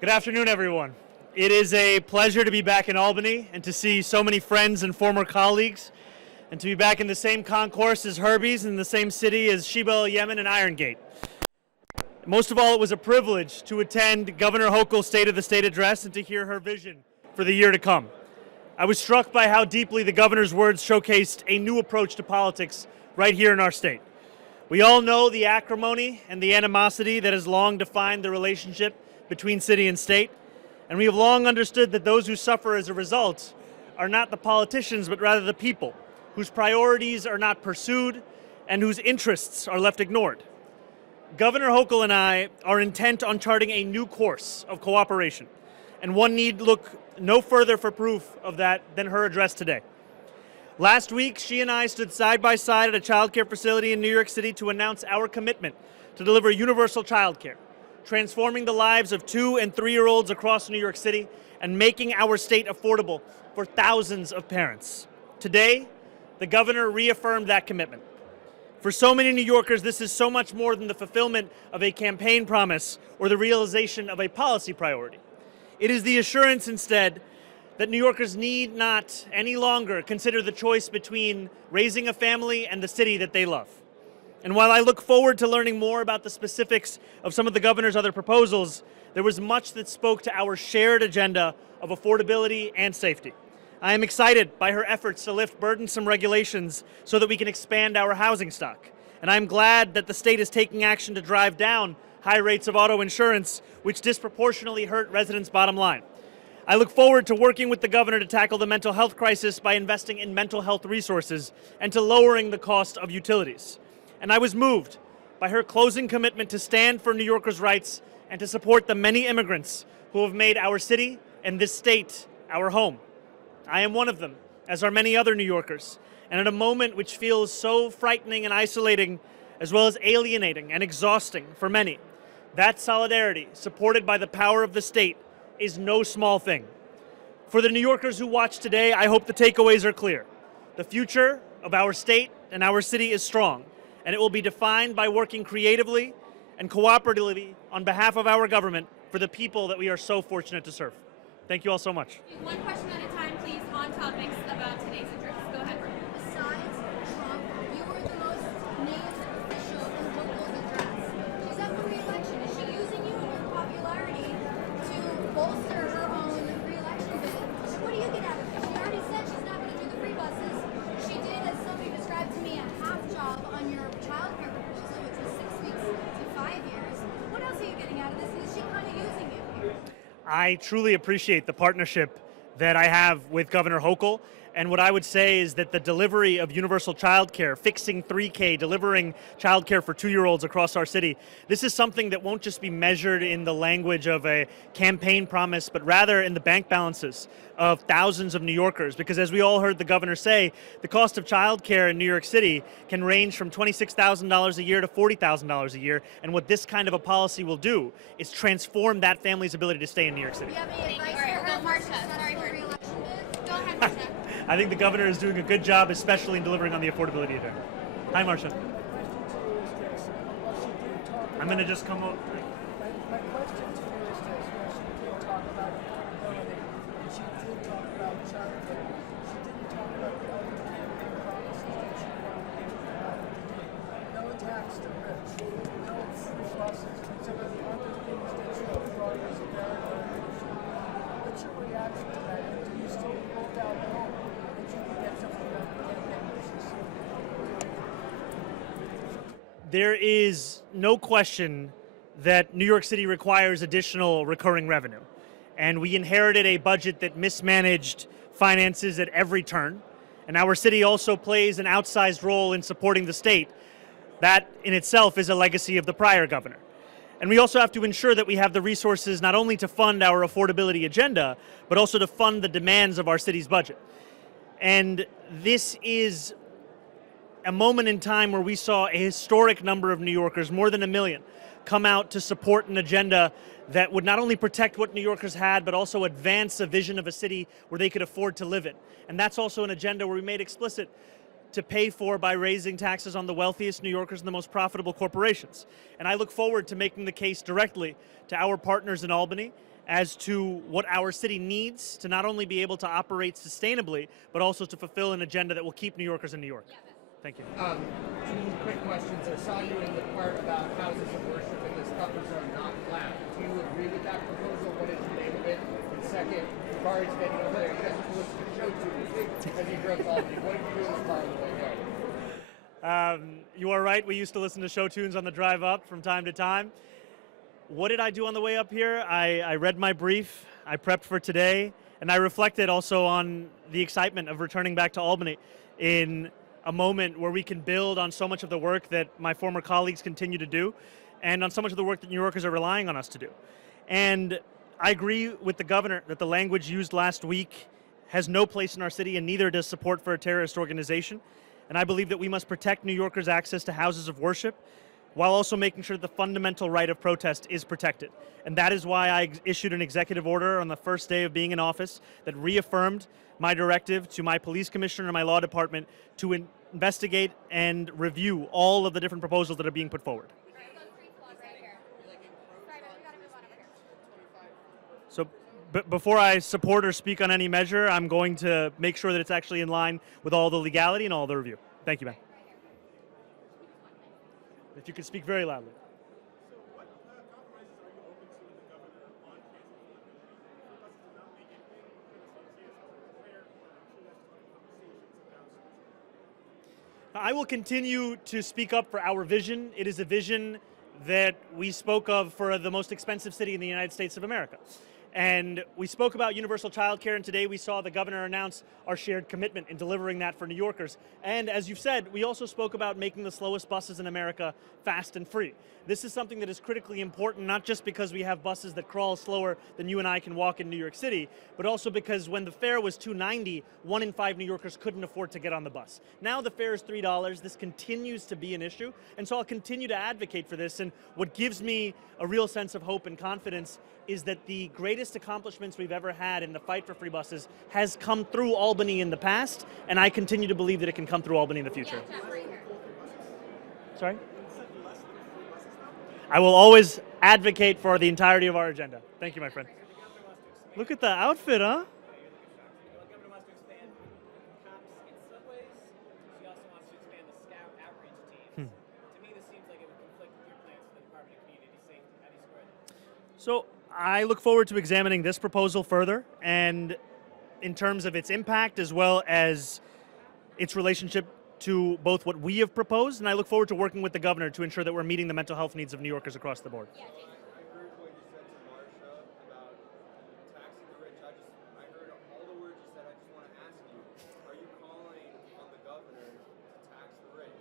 Good afternoon, everyone. It is a pleasure to be back in Albany and to see so many friends and former colleagues, and to be back in the same concourse as Herbie's in the same city as Sheba El Yemen and Iron Gate. Most of all, it was a privilege to attend Governor Hochul's State of the State address and to hear her vision for the year to come. I was struck by how deeply the governor's words showcased a new approach to politics right here in our state. We all know the acrimony and the animosity that has long defined the relationship between city and state, and we have long understood that those who suffer as a result are not the politicians, but rather the people, whose priorities are not pursued and whose interests are left ignored. Governor Hochul and I are intent on charting a new course of cooperation, and one need look no further for proof of that than her address today. Last week, she and I stood side by side at a child care facility in New York City to announce our commitment to deliver universal child care, transforming the lives of 2- and 3-year-olds across New York City and making our state affordable for thousands of parents. Today, the governor reaffirmed that commitment. For so many New Yorkers, this is so much more than the fulfillment of a campaign promise or the realization of a policy priority. It is the assurance instead that New Yorkers need not any longer consider the choice between raising a family and the city that they love. And while I look forward to learning more about the specifics of some of the governor's other proposals, there was much that spoke to our shared agenda of affordability and safety. I am excited by her efforts to lift burdensome regulations so that we can expand our housing stock. And I'm glad that the state is taking action to drive down high rates of auto insurance, which disproportionately hurt residents' bottom line. I look forward to working with the governor to tackle the mental health crisis by investing in mental health resources and to lowering the cost of utilities. And I was moved by her closing commitment to stand for New Yorkers' rights and to support the many immigrants who have made our city and this state our home. I am one of them, as are many other New Yorkers. And at a moment which feels so frightening and isolating, as well as alienating and exhausting for many, that solidarity, supported by the power of the state, is no small thing. For the New Yorkers who watch today, I hope the takeaways are clear. The future of our state and our city is strong, and it will be defined by working creatively and cooperatively on behalf of our government for the people that we are so fortunate to serve. Thank you all so much. One question at a time, please, on topics about today's address. Go ahead. Besides Trump, you were the most named official in Hochul's address. She's up for re-election. Is she using you and your popularity to bolster her own re-election bid? What do you get out of it? She already said she's not going to do the free buses. She did, as somebody described to me, a half job on your child care proposal, which was 6 weeks to 5 years. What else are you getting out of this? And is she kind of using you here? I truly appreciate the partnership that I have with Governor Hochul. And what I would say is that the delivery of universal child care, fixing 3K, delivering child care for 2-year-olds across our city, this is something that won't just be measured in the language of a campaign promise, but rather in the bank balances of thousands of New Yorkers. Because as we all heard the governor say, the cost of child care in New York City can range from $26,000 a year to $40,000 a year. And what this kind of a policy will do is transform that family's ability to stay in New York City. Do you have any advice for All right, her go, for Marcia. successful Sorry, re-election bid? Go ahead, Marcia. I think the governor is doing a good job, especially in delivering on the affordability agenda. Hi, Marcia. I'm going to just come over. My question to you is this. She did talk about affordability, and she did talk about child care. She didn't talk about the other campaign promises that she wanted to give. No tax to rich, no free buses, and some of the other things that she brought as a very good issue. What's your reaction to that? And do you still hold out hope that you can get some of the campaign issues? There is no question that New York City requires additional recurring revenue. And we inherited a budget that mismanaged finances at every turn. And our city also plays an outsized role in supporting the state. That in itself is a legacy of the prior governor. And we also have to ensure that we have the resources not only to fund our affordability agenda, but also to fund the demands of our city's budget. And this is a moment in time where we saw a historic number of New Yorkers, more than 1 million, come out to support an agenda that would not only protect what New Yorkers had, but also advance a vision of a city where they could afford to live in. And that's also an agenda where we made explicit to pay for by raising taxes on the wealthiest New Yorkers and the most profitable corporations. And I look forward to making the case directly to our partners in Albany as to what our city needs to not only be able to operate sustainably, but also to fulfill an agenda that will keep New Yorkers in New York. Thank you. Two quick questions. I saw you in the part about houses of worship in this buffer zone not allowed. Do you agree with that proposal? What is the name of it? And second, Kari's heading over there. You guys have to listen to show tunes as you drove to Albany. What did you do in the car on the way there? You are right. We used to listen to show tunes on the drive up from time to time. What did I do on the way up here? I read my brief, I prepped for today, and I reflected also on the excitement of returning back to Albany in a moment where we can build on so much of the work that my former colleagues continue to do, and on so much of the work that New Yorkers are relying on us to do. And I agree with the governor that the language used last week has no place in our city, and neither does support for a terrorist organization. And I believe that we must protect New Yorkers' access to houses of worship, while also making sure that the fundamental right of protest is protected. And that is why I issued an executive order on the first day of being in office that reaffirmed my directive to my police commissioner and my law department to investigate and review all of the different proposals that are being put forward. So before I support or speak on any measure, I'm going to make sure that it's actually in line with all the legality and all the review. Thank you, ma'am. If you could speak very loudly. So what compromises are you open to with the governor on canceling the buses and not make it in fair for conversations about I will continue to speak up for our vision. It is a vision that we spoke of for the most expensive city in the United States of America. And we spoke about universal child care, and today we saw the governor announce our shared commitment in delivering that for New Yorkers. And as you've said, we also spoke about making the slowest buses in America fast and free. This is something that is critically important, not just because we have buses that crawl slower than you and I can walk in New York City, but also because when the fare was $2.90, 1 in 5 New Yorkers couldn't afford to get on the bus. Now the fare is $3. This continues to be an issue, and so I'll continue to advocate for this. And what gives me a real sense of hope and confidence is that the greatest accomplishments we've ever had in the fight for free buses has come through Albany in the past, and I continue to believe that it can come through Albany in the future. Sorry? I will always advocate for the entirety of our agenda. Thank you, my friend. Look at the outfit, huh? The governor wants to expand cops in subways. She also wants to expand the scout outreach teams. To me, this seems like it would conflict with your plans for the Department of Community Safety. How do you square that? So I look forward to examining this proposal further, and in terms of its impact as well as its relationship to both what we have proposed, and I look forward to working with the governor to ensure that we're meeting the mental health needs of New Yorkers across the board. I heard what you said to Marsha about taxing the rich. I heard all the words you said. I just want to ask you, are you calling on the governor to tax the rich?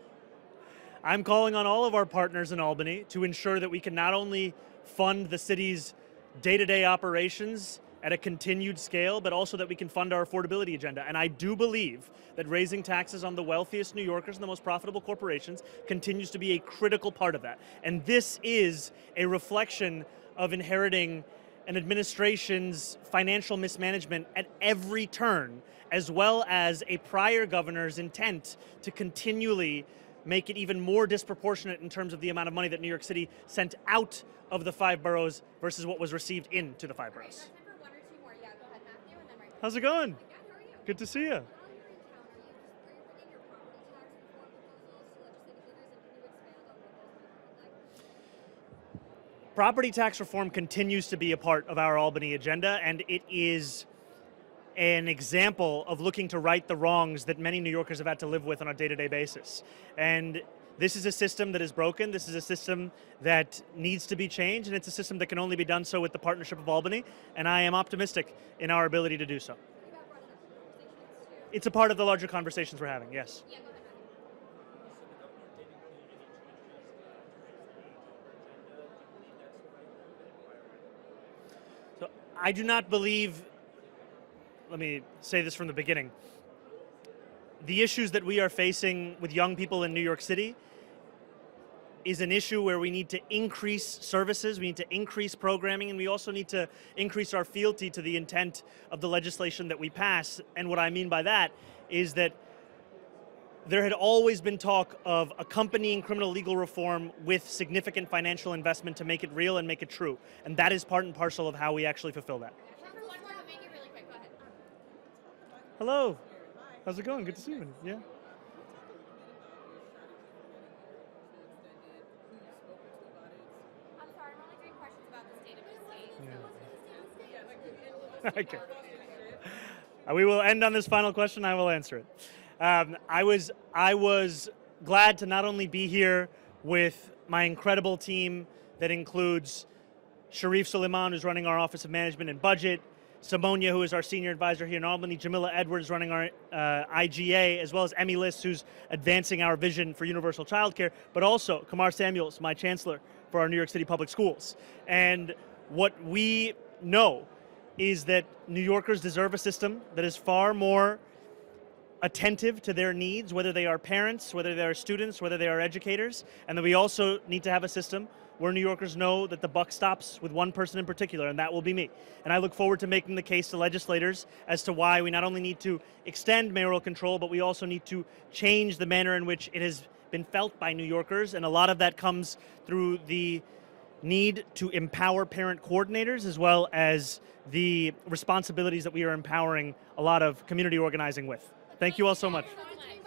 I'm calling on all of our partners in Albany to ensure that we can not only fund the city's day-to-day operations at a continued scale, but also that we can fund our affordability agenda. And I do believe that raising taxes on the wealthiest New Yorkers and the most profitable corporations continues to be a critical part of that. And this is a reflection of inheriting an administration's financial mismanagement at every turn, as well as a prior governor's intent to continually make it even more disproportionate in terms of the amount of money that New York City sent out of the 5 boroughs versus what was received into the 5 boroughs. How's it going? Good to see you. Property tax reform continues to be a part of our Albany agenda, and it is an example of looking to right the wrongs that many New Yorkers have had to live with on a day-to-day basis. And this is a system that is broken. This is a system that needs to be changed, and it's a system that can only be done so with the partnership of Albany, and I am optimistic in our ability to do so. It's a part of the larger conversations we're having, yes. So I do not believe, let me say this from the beginning, the issues that we are facing with young people in New York City is an issue where we need to increase services, we need to increase programming, and we also need to increase our fealty to the intent of the legislation that we pass. And what I mean by that is that there had always been talk of accompanying criminal legal reform with significant financial investment to make it real and make it true. And that is part and parcel of how we actually fulfill that. Time for one more, but make it really quick. Go ahead. Hello. How's it going? Good to see you. Yeah. I'm sorry, I'm only doing questions about the state of the state. Okay. We will end on this final question. I will answer it. I was glad to not only be here with my incredible team that includes Sharif Suleiman, who's running our Office of Management and Budget, Simonia, who is our senior advisor here in Albany, Jamila Edwards running our IGA, as well as Emmy Liss, who's advancing our vision for universal childcare, but also Kamar Samuels, my chancellor for our New York City Public Schools. And what we know is that New Yorkers deserve a system that is far more attentive to their needs, whether they are parents, whether they are students, whether they are educators, and that we also need to have a system where New Yorkers know that the buck stops with one person in particular, and that will be me. And I look forward to making the case to legislators as to why we not only need to extend mayoral control, but we also need to change the manner in which it has been felt by New Yorkers, and a lot of that comes through the need to empower parent coordinators as well as the responsibilities that we are empowering a lot of community organizing with. Thank you all so much. One last.